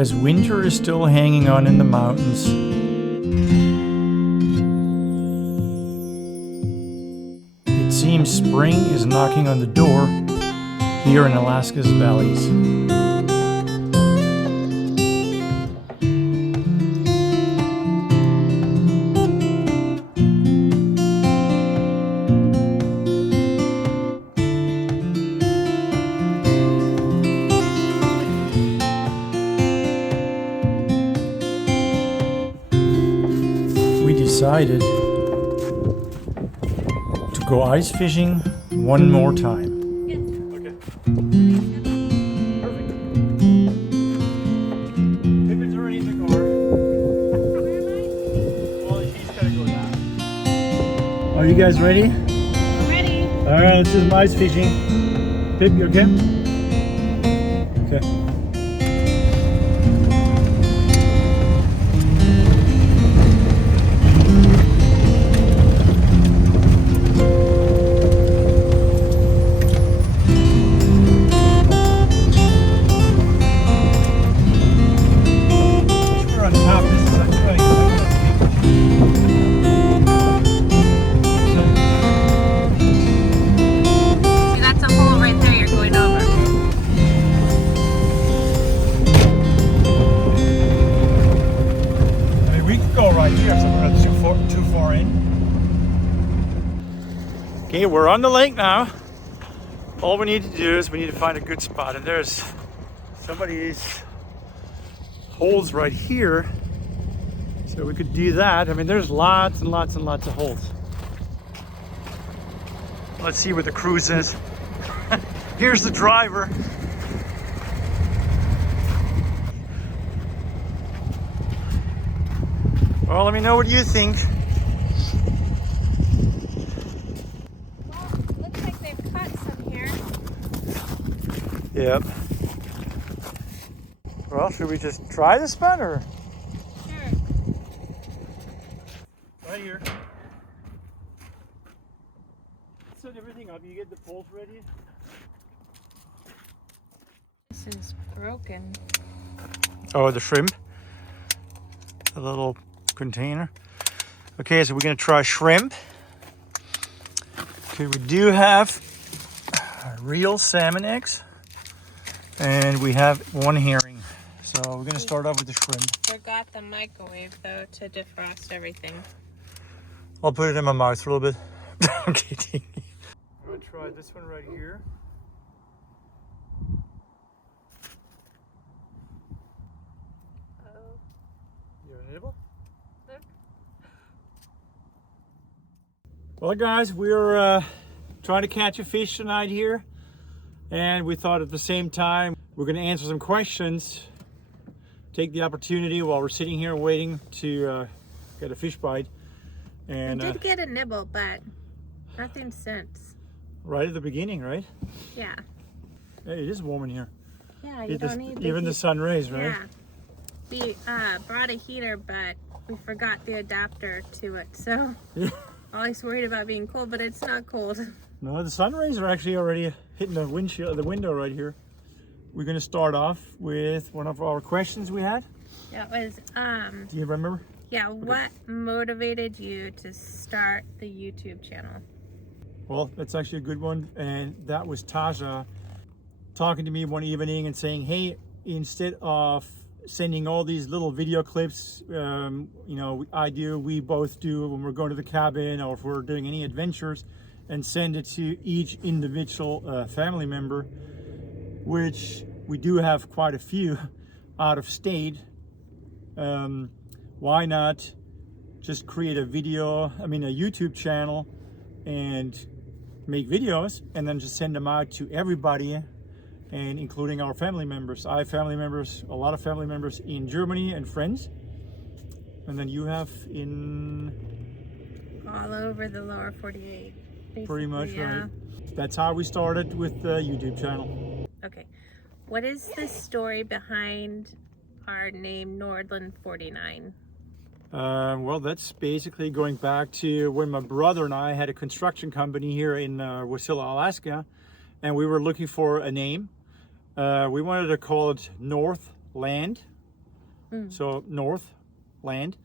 as winter is still hanging on in the mountains. It seems spring is knocking on the door here in Alaska's valleys. We decided to go ice fishing one more time. Okay. Perfect. Pippin's already in the car. Well, she's gotta go now. Are you guys ready? I'm ready. Alright, let's do some ice fishing. Pip, you okay? Okay. Okay, we're on the lake now. All we need to do is we need to find a good spot, and there's somebody's holes right here, so we could do that. I mean, there's lots and lots and lots of holes. Let's see where the cruise is. Here's the driver. Well, let me know what you think. Yep. Well, should we just try this spot or? Sure. Right here. Set everything up. You get the poles ready. This is broken. Oh, the shrimp. A little container. Okay, so we're gonna try shrimp. Okay, we do have real salmon eggs. And we have one herring. So we're gonna start off with the shrimp. Forgot the microwave though to defrost everything. I'll put it in my mouth for a little bit. I'm kidding. I'm gonna try this one right here. Oh. You have a nibble? Look. Well, guys, we're trying to catch a fish tonight here. And we thought at the same time, we're going to answer some questions, take the opportunity while we're sitting here waiting to get a fish bite. And I did get a nibble, but nothing since. Right at the beginning, right? Yeah. Hey, it is warm in here. Yeah, you don't need even the sun rays, right? Yeah. We brought a heater, but we forgot the adapter to it, so always worried about being cold, but it's not cold. No, the sun rays are actually already hitting the windshield, the window right here. We're going to start off with one of our questions we had. That was, do you remember? yeah, what motivated you to start the YouTube channel? Well, that's actually a good one. And that was Tacia talking to me one evening and saying, hey, instead of sending all these little video clips, you know, we both do when we're going to the cabin or if we're doing any adventures, and send it to each individual family member, which we do have quite a few out of state. Why not just create a YouTube channel and make videos and then just send them out to everybody, and including our family members. I have family members, a lot of family members in Germany and friends. And then you have in... All over the lower 48. Pretty much, yeah. right. That's how we started with the YouTube channel. Okay. What is the story behind our name Nordland 49? Well, that's basically going back to when my brother and I had a construction company here in Wasilla, Alaska, and we were looking for a name. We wanted to call it Nordland, so Northland.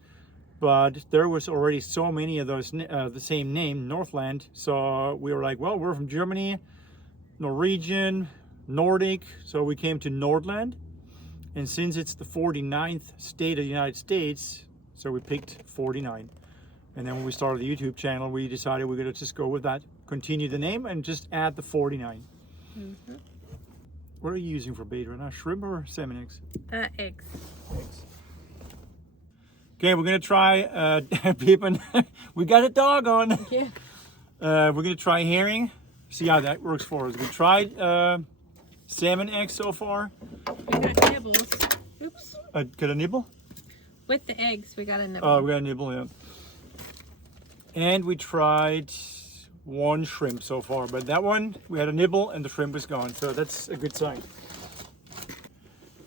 But there was already so many of those the same name, Nordland. So we were like, well, we're from Germany, Norwegian, Nordic. So we came to Nordland. And since it's the 49th state of the United States, so we picked 49. And then when we started the YouTube channel, we decided we're going to just go with that, continue the name, and just add the 49. What are you using for bait right now? Shrimp or salmon eggs? Eggs. Eggs. Okay, we're going to try peeping. We got a dog on. Yeah. We're going to try herring. See how that works for us. We tried salmon eggs so far. We got nibbles. Oops. Got a nibble? With the eggs, we got a nibble. Oh, we got a nibble, yeah. And we tried one shrimp so far, but that one, we had a nibble and the shrimp was gone, so that's a good sign.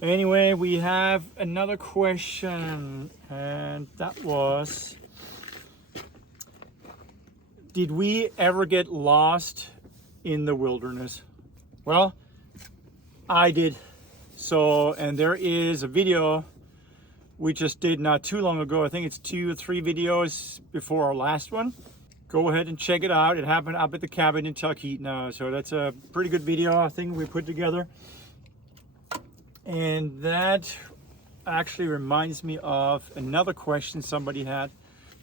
Anyway, we have another question, and that was, did we ever get lost in the wilderness? Well, I did. So, and there is a video we just did not too long ago. I think it's 2 or 3 videos before our last one. Go ahead and check it out. It happened up at the cabin in Talkeetna. So that's a pretty good video, I think, we put together. And that actually reminds me of another question somebody had,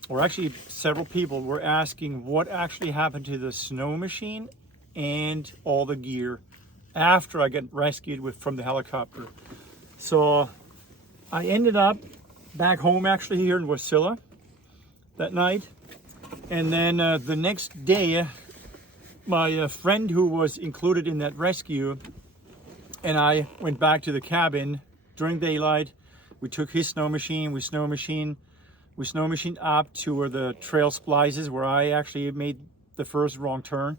or actually several people were asking what actually happened to the snow machine and all the gear after I got rescued from the helicopter. So I ended up back home actually here in Wasilla that night. And then the next day, my friend who was included in that rescue and I went back to the cabin during daylight. We took his snow machine, we snow machined up to where the trail splices, where I actually made the first wrong turn.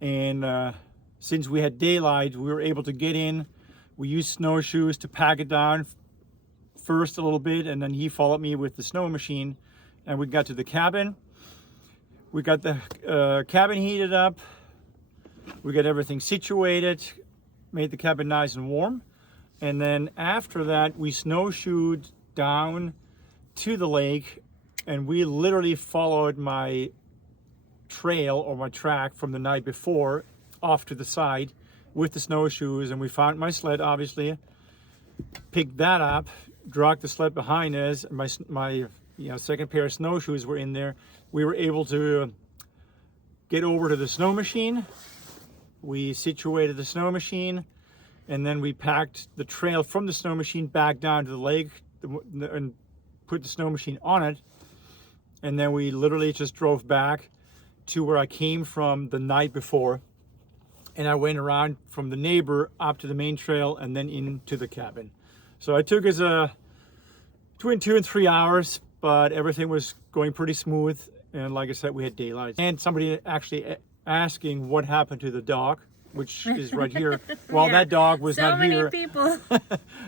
And since we had daylight, we were able to get in. We used snowshoes to pack it down first a little bit, and then he followed me with the snow machine, and we got to the cabin. We got the cabin heated up. We got everything situated, made the cabin nice and warm. And then after that, we snowshoed down to the lake, and we literally followed my trail or my track from the night before off to the side with the snowshoes, and we found my sled, obviously, picked that up, dragged the sled behind us. My second pair of snowshoes were in there. We were able to get over to the snow machine. We situated the snow machine, and then we packed the trail from the snow machine back down to the lake and put the snow machine on it. And then we literally just drove back to where I came from the night before. And I went around from the neighbor up to the main trail and then into the cabin. So it took us between 2 and 3 hours, but everything was going pretty smooth. And like I said, we had daylight. And somebody actually asking what happened to the dog, which is right here. Well, Yeah, that dog was so not many here. people.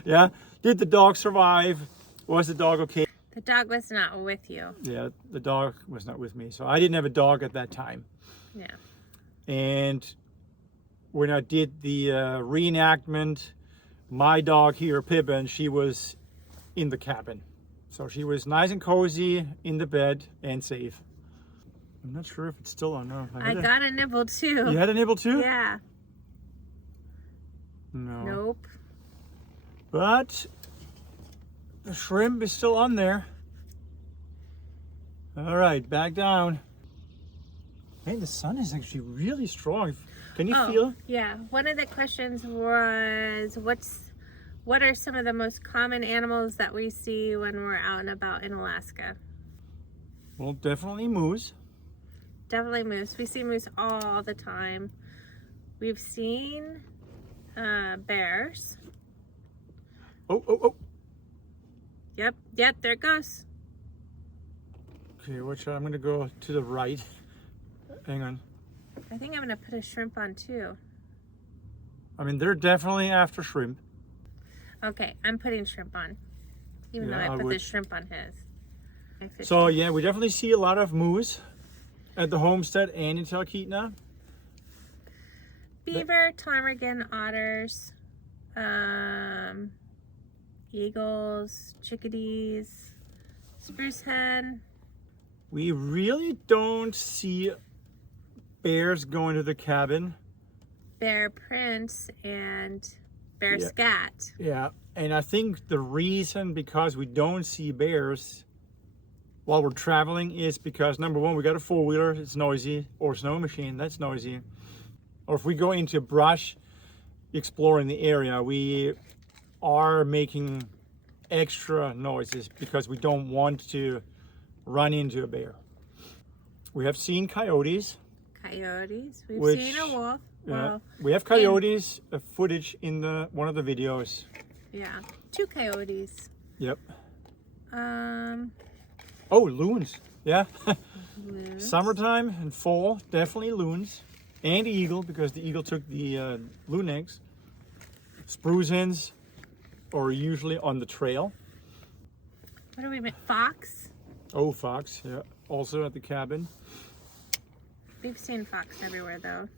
Yeah. Did the dog survive? Was the dog okay? The dog was not with you. Yeah, the dog was not with me. So I didn't have a dog at that time. Yeah. And when I did the reenactment, my dog here, Pippin, she was in the cabin. So she was nice and cozy in the bed and safe. I'm not sure if it's still on. No, I got a nibble too. You had a nibble too? Yeah. No. Nope. But the shrimp is still on there. All right, back down. Hey, the sun is actually really strong. Can you feel it? Yeah. One of the questions was, what are some of the most common animals that we see when we're out and about in Alaska? Well, definitely moose. Definitely moose. We see moose all the time. We've seen bears. Oh. Yep, there it goes. Okay, watch out. I'm going to go to the right. Hang on. I think I'm going to put a shrimp on too. I mean, they're definitely after shrimp. Okay, I'm putting shrimp on. Even though I put the shrimp on his. So, yeah, we definitely see a lot of moose at the homestead and in Talkeetna. Beaver, ptarmigan, otters. eagles, chickadees, spruce hen. We really don't see bears going to the cabin. Bear prints and bear Yeah. scat. Yeah, and I think the reason because we don't see bears while we're traveling is because number one, we got a four-wheeler, it's noisy, or snow machine, that's noisy. Or if we go into brush exploring the area, we are making extra noises because we don't want to run into a bear. We have seen coyotes. Coyotes. We've Which- seen a wolf. Well, We have coyotes footage in one of the videos. yeah. 2 coyotes. Yep. Oh, Loons. Yeah. loons. Summertime and fall, definitely loons. And eagle, because the eagle took the loon eggs. Spruce hens are usually on the trail. What do we make? Fox? Oh, fox, yeah. Also at the cabin. We've seen fox everywhere though.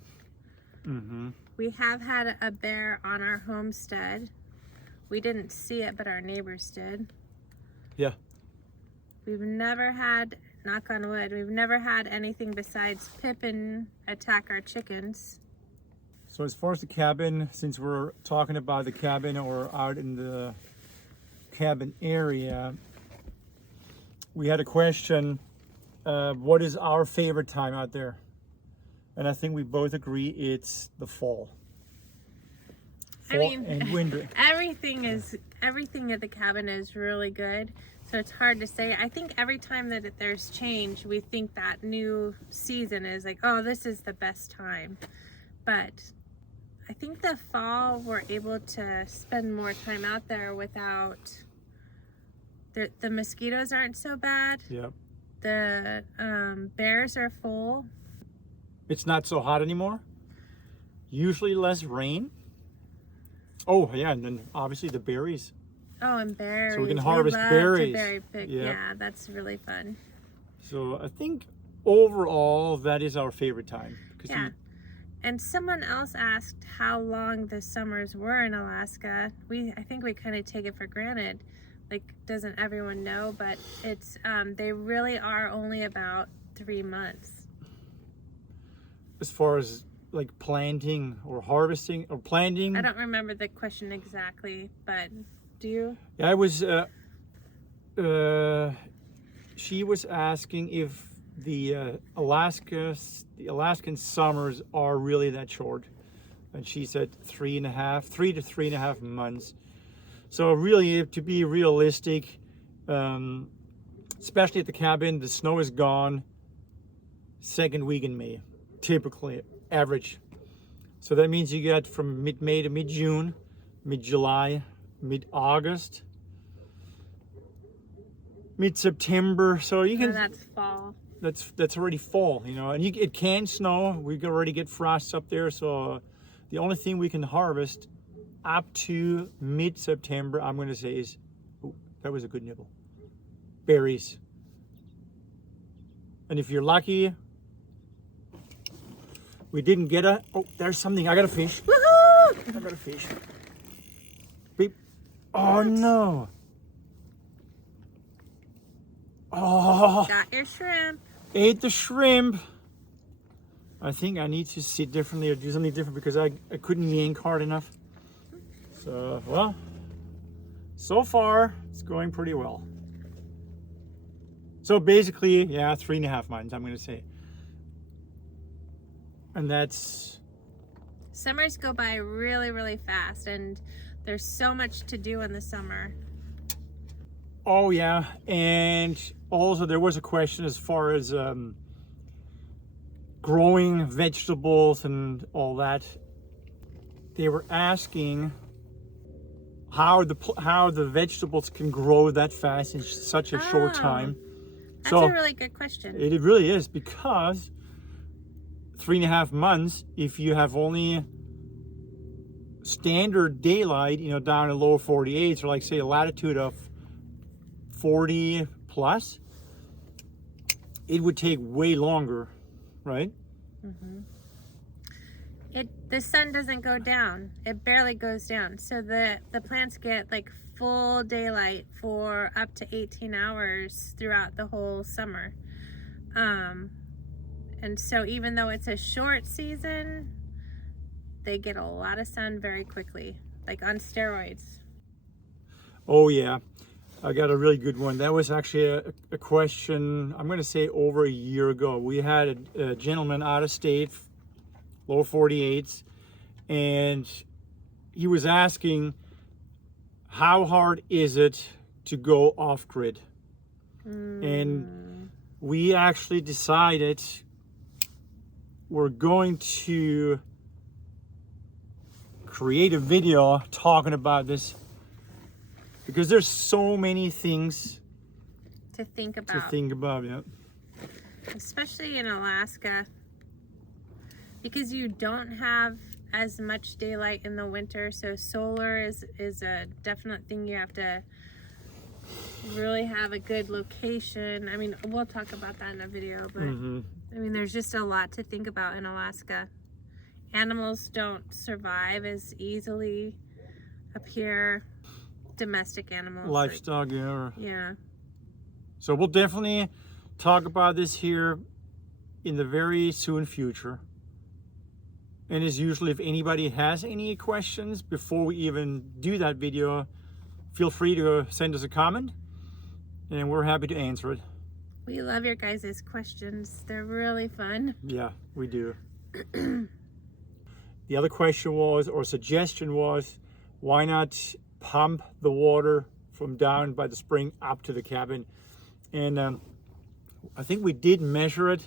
Mm-hmm. We have had a bear on our homestead. We didn't see it, but our neighbors did. Yeah. We've never had, knock on wood, we've never had anything besides Pippin attack our chickens. So as far as the cabin, since we're talking about the cabin or out in the cabin area, we had a question, what is our favorite time out there? And I think we both agree it's the fall. I mean, and winter. everything at the cabin is really good. So it's hard to say. I think every time that there's change, we think that new season is like, oh, this is the best time. But I think the fall we're able to spend more time out there without the mosquitoes aren't so bad. Yep. The bears are full. It's not so hot anymore. Usually less rain. Oh yeah, and then obviously the berries. Oh, and berries. So we can We harvest love to berries. berry pick. Yep. Yeah, that's really fun. So I think overall that is our favorite time. Yeah. And someone else asked how long the summers were in Alaska. I think we kind of take it for granted. Like, doesn't everyone know? But it's they really are only about 3 months. As far as like planting or harvesting or planting. I don't remember the question exactly, but do you? Yeah, I was. She was asking if the Alaskan summers are really that short, and she said 3 to 3.5 months. So really, to be realistic, especially at the cabin, the snow is gone. Second week in May, typically average. So that means you get from mid-May to mid-June, mid-July, mid-August, mid-September. So you can. Oh, that's fall. That's already fall, you know, and it can snow. We can already get frosts up there. So the only thing we can harvest up to mid-September, I'm going to say is, oh, that was a good nibble, berries. And if you're lucky, we didn't get there's something. I got a fish. Woohoo! I got a fish. Beep. Oh no. Oh, Got your shrimp. ate the shrimp. I think I need to sit differently or do something different because I couldn't yank hard enough. So, well, so far it's going pretty well. So basically, yeah, 3.5 months, I'm going to say. And that's... Summers go by really, really fast, and there's so much to do in the summer. Oh, yeah. And also there was a question as far as growing vegetables and all that. They were asking how the vegetables can grow that fast in such a short time. That's So a really good question. it really is, because 3.5 months, if you have only standard daylight, you know, down in lower 48s, or like say a latitude of 40 plus, it would take way longer, right? the sun doesn't go down. It barely goes down. So the plants get like full daylight for up to 18 hours throughout the whole summer. And so even though it's a short season, they get a lot of sun very quickly, like on steroids. Oh yeah, I got a really good one. That was actually a question, I'm going to say over a year ago. We had a gentleman out of state, lower 48s, and he was asking, how hard is it to go off grid? And we actually decided we're going to create a video talking about this, because there's so many things to think about. Yeah. Especially in Alaska, because you don't have as much daylight in the winter, so solar is a definite thing. You have to really have a good location. I mean, we'll talk about that in a video, but I mean, there's just a lot to think about in Alaska. Animals don't survive as easily up here. Domestic animals. Livestock, yeah. Yeah. So we'll definitely talk about this here in the very soon future. And as usual, if anybody has any questions before we even do that video, feel free to send us a comment and we're happy to answer it. We love your guys' questions. They're really fun. Yeah, we do. The other question was, or suggestion was, why not pump the water from down by the spring up to the cabin? And I think we did measure it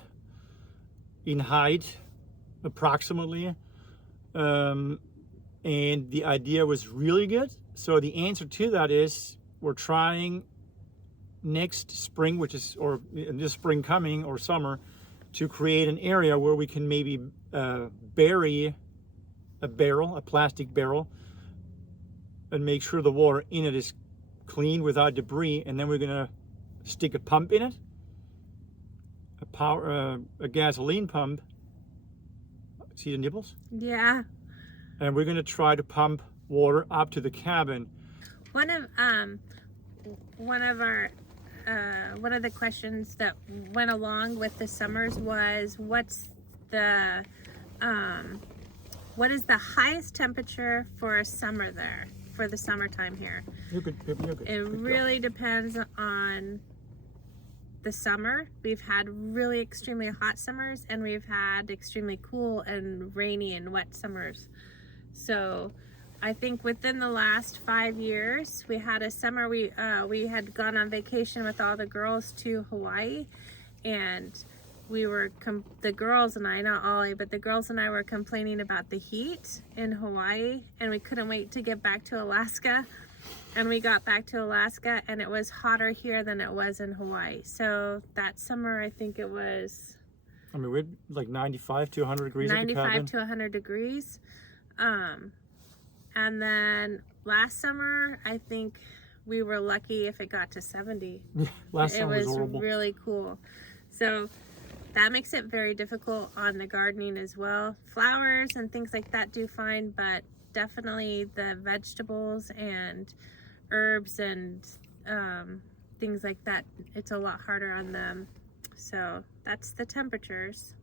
in height approximately, and the idea was really good. So the answer to that is we're trying next spring, which is, or this spring coming or summer, to create an area where we can maybe bury a plastic barrel, and make sure the water in it is clean without debris. And then we're gonna stick a pump in it, a gasoline pump. See the nibbles? Yeah. And we're gonna try to pump water up to the cabin. One of the questions that went along with the summers was, what is the highest temperature for a summer there, for the summertime here? You're good. It really depends on the summer. We've had really extremely hot summers, and we've had extremely cool and rainy and wet summers. So I think within the last 5 years, we had a summer, we had gone on vacation with all the girls to Hawaii, and we were, the girls and I, not Ollie, but the girls and I were complaining about the heat in Hawaii, and we couldn't wait to get back to Alaska. And we got back to Alaska, and it was hotter here than it was in Hawaii. So that summer, I think it was, I mean, we're like 95 to 100 degrees at the cabin. 95 to 100 degrees. And then last summer, I think we were lucky if it got to 70. Last summer was horrible. It was really cool. So that makes it very difficult on the gardening as well. Flowers and things like that do fine, but definitely the vegetables and herbs and things like that, it's a lot harder on them. So that's the temperatures.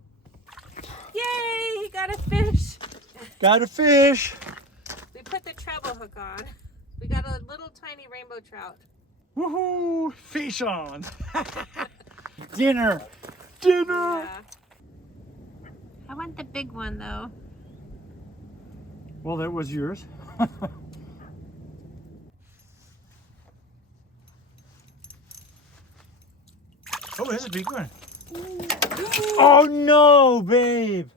Yay, he got a fish. Got a fish. We put the treble hook on. We got a little tiny rainbow trout. Woohoo! Fish on. Dinner. Yeah. I want the big one though. Well, that was yours. Oh, there's a big one. Oh no, babe.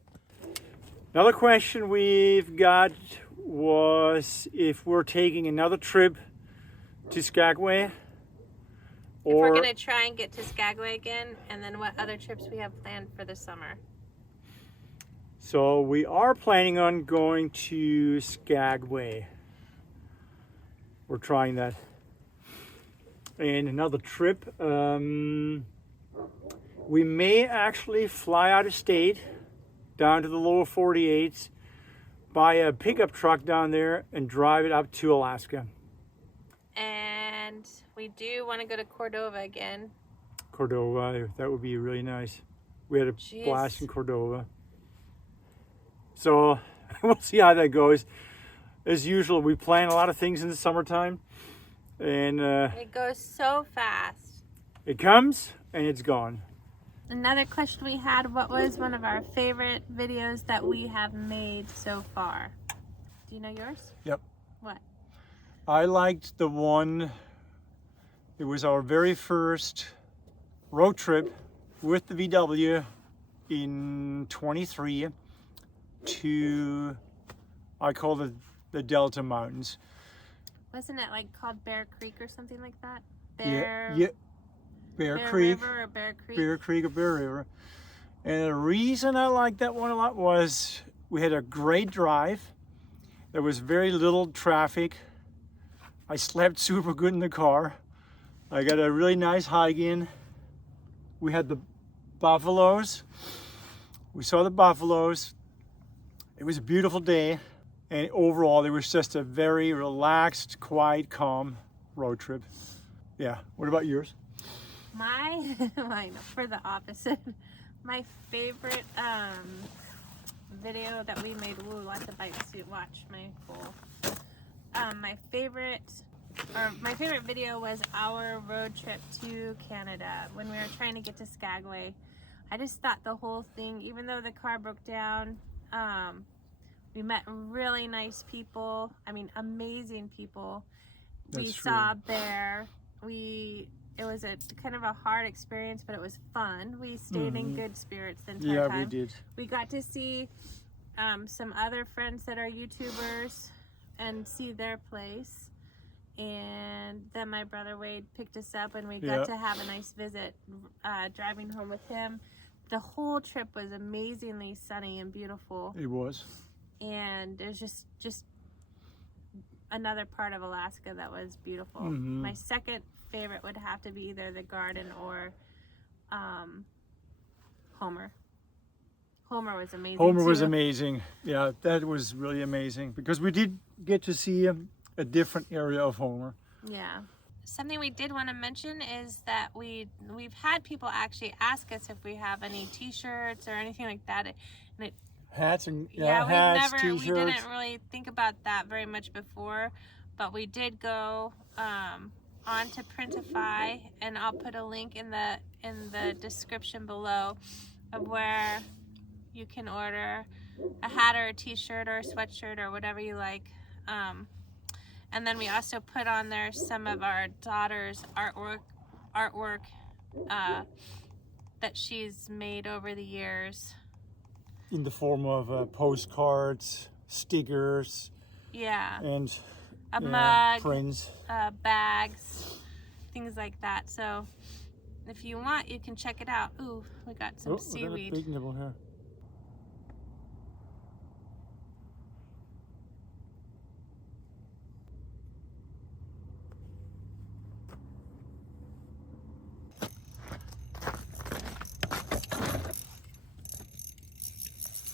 Another question we've got was if we're taking another trip to Skagway, or if we're gonna try and get to Skagway again, and then what other trips we have planned for the summer. So we are planning on going to Skagway. We're trying that. And another trip, we may actually fly out of state down to the lower 48s buy a pickup truck down there and drive it up to Alaska. And we do want to go to Cordova again. Cordova, that would be really nice. We had a Jeez. blast in Cordova. So we'll see how that goes. As usual, we plan a lot of things in the summertime. And It goes so fast. it comes and it's gone. Another question we had, what was one of our favorite videos that we have made so far? Do you know yours? Yep. What? I liked the one, it was our very first road trip with the VW in 23 to, I call it the Delta Mountains. Wasn't it like called Bear Creek or something like that? Yeah, Bear Bear Creek. River or Bear Creek? Bear Creek or Bear River. And the reason I liked that one a lot was we had a great drive. There was very little traffic. I slept super good in the car. I got a really nice hike in. We had the buffaloes. We saw the buffaloes. It was a beautiful day. And overall, it was just a very relaxed, quiet, calm road trip. Yeah. What about yours? Mine, for the opposite. My favorite video that we made. Ooh, lots of bites to watch my bowl. My favorite video was our road trip to Canada when we were trying to get to Skagway. I just thought the whole thing, even though the car broke down, we met really nice people. I mean, amazing people. We saw a bear. It was a kind of a hard experience, but it was fun. We stayed in good spirits the entire time. Yeah, we did. We got to see some other friends that are YouTubers and see their place. And then my brother Wade picked us up and we got to have a nice visit driving home with him. The whole trip was amazingly sunny and beautiful. It was. And it was just another part of Alaska that was beautiful. Mm-hmm. My second favorite would have to be either the garden or Homer. Homer was amazing. Homer was amazing. Yeah, that was really amazing because we did get to see a different area of Homer. Yeah. Something we did want to mention is that we've had people actually ask us if we have any T-shirts or anything like that. And it, Hats and hats, t-shirts. we didn't really think about that very much before, but we did go on to Printify, and I'll put a link in the description below of where you can order a hat or a T-shirt or a sweatshirt or whatever you like. And then we also put on there some of our daughter's artwork that she's made over the years. In the form of postcards, stickers, and a mug, prints, bags, things like that. So if you want, you can check it out. Ooh, we got some seaweed. We got a big nibble here.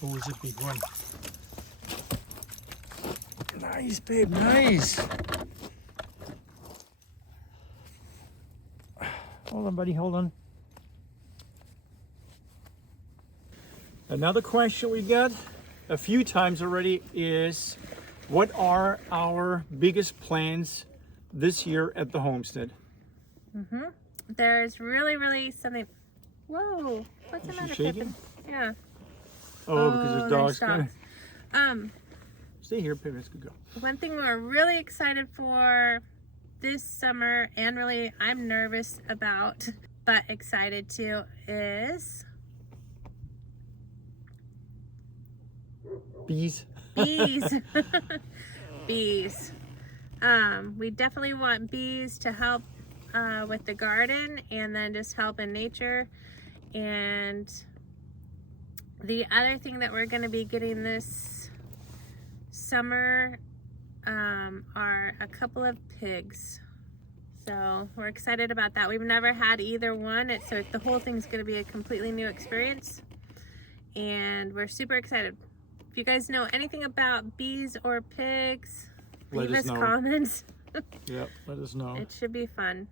Oh, it's a big one. Nice, babe, nice. Hold on, buddy, hold on. Another question we got a few times already is, what are our biggest plans this year at the homestead? There's really something. Whoa, what's the matter, Pippin? Yeah. Oh, because there's dogs. Stay here, Pippin. Let's go. One thing we're really excited for this summer, and really I'm nervous about, but excited too, is bees. Bees. Bees. We definitely want bees to help with the garden and then just help in nature. And the other thing that we're going to be getting this summer are a couple of pigs. So we're excited about that. We've never had either one, so the whole thing's going to be a completely new experience. And we're super excited If you guys know anything about bees or pigs, Let leave us us know. comments. Yep, let us know. It should be fun.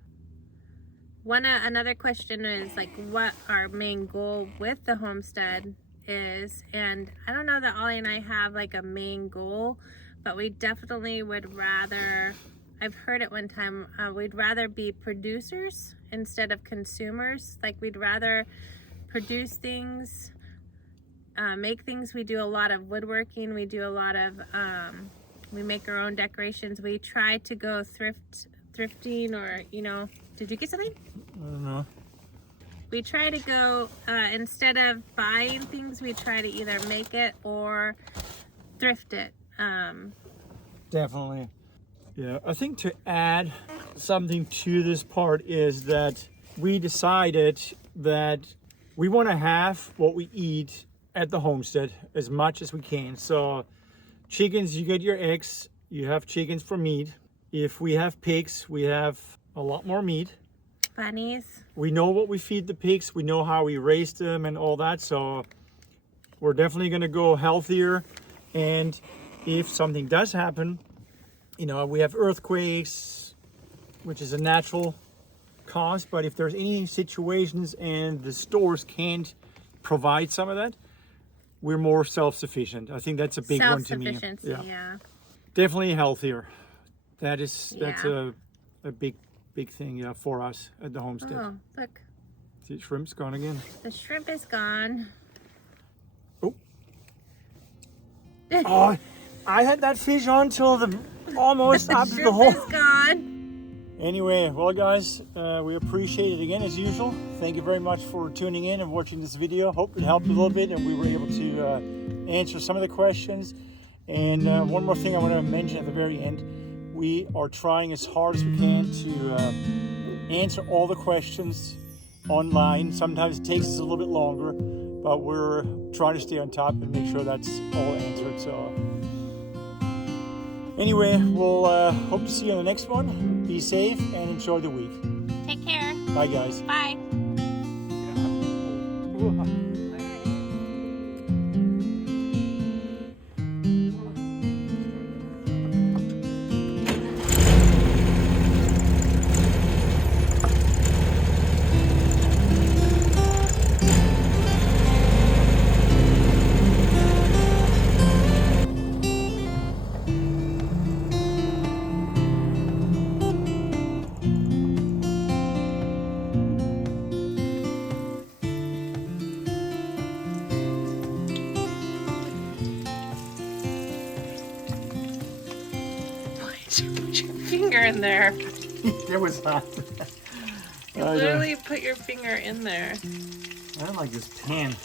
Another question is like what our main goal with the homestead is, and I don't know that Oli and I have like a main goal, but we definitely would rather, I've heard it one time, we'd rather be producers instead of consumers. Like we'd rather produce things, make things. We do a lot of woodworking, we do a lot of we make our own decorations. We try to go thrifting, or did you get something? I don't know. We try to go, instead of buying things, we try to either make it or thrift it. Definitely. Yeah, I think to add something to this part is that we decided that we want to have what we eat at the homestead as much as we can. So chickens, you get your eggs, you have chickens for meat. If we have pigs, we have a lot more meat. Bunnies. We know what we feed the pigs, we know how we raise them and all that, so we're definitely going to go healthier. And if something does happen, we have earthquakes, which is a natural cause, but if there's any situations and the stores can't provide some of that, we're more self-sufficient. I think that's a big one to me. Self-sufficiency, yeah. Definitely healthier. That's Yeah. a big thing for us at the homestead. Oh, look, See, shrimp's gone again. the shrimp is gone. Oh. Oh, I had that fish on till almost up to the Shrimp hole. is gone. Anyway, well guys, we appreciate it again as usual. Thank you very much for tuning in and watching this video. Hope it helped a little bit and we were able to answer some of the questions. And one more thing I want to mention at the very end. We are trying as hard as we can to answer all the questions online. Sometimes it takes us a little bit longer, but we're trying to stay on top and make sure that's all answered. So anyway, we'll hope to see you on the next one. Be safe and enjoy the week. Take care. Bye, guys. Bye. Put your finger in there. There was that. You literally put your finger in there. I don't like this pan.